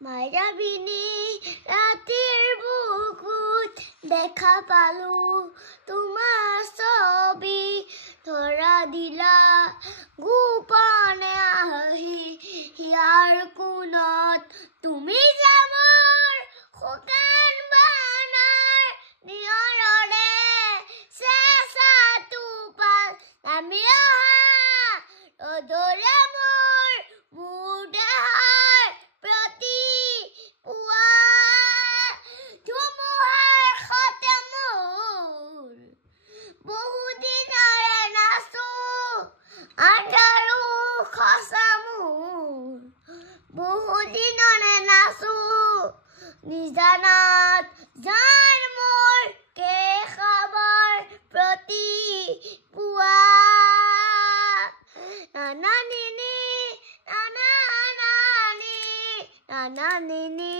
মায়াবিনী ৰাতিৰ বুকুত দেখা পালো তোমাৰ ছবি ধৰা দিলা গোপনে আহি হিয়াৰ কোণত তুমি যে মোৰ শুকান বানৰ নিয়ৰৰে চেঁচা টোপাল নামি অহা ৰ'দৰে মোৰ দেহৰ প্ৰতি পুৱা ধুমুহাৰ সতে মোৰ বহুদিনৰে নাচো আন্ধাৰো খচা মোৰ বহুদিনৰে নাচো নিজানাত যাৰ মোৰ কেশৱৰ প্ৰতি পুৱা নানা নিনি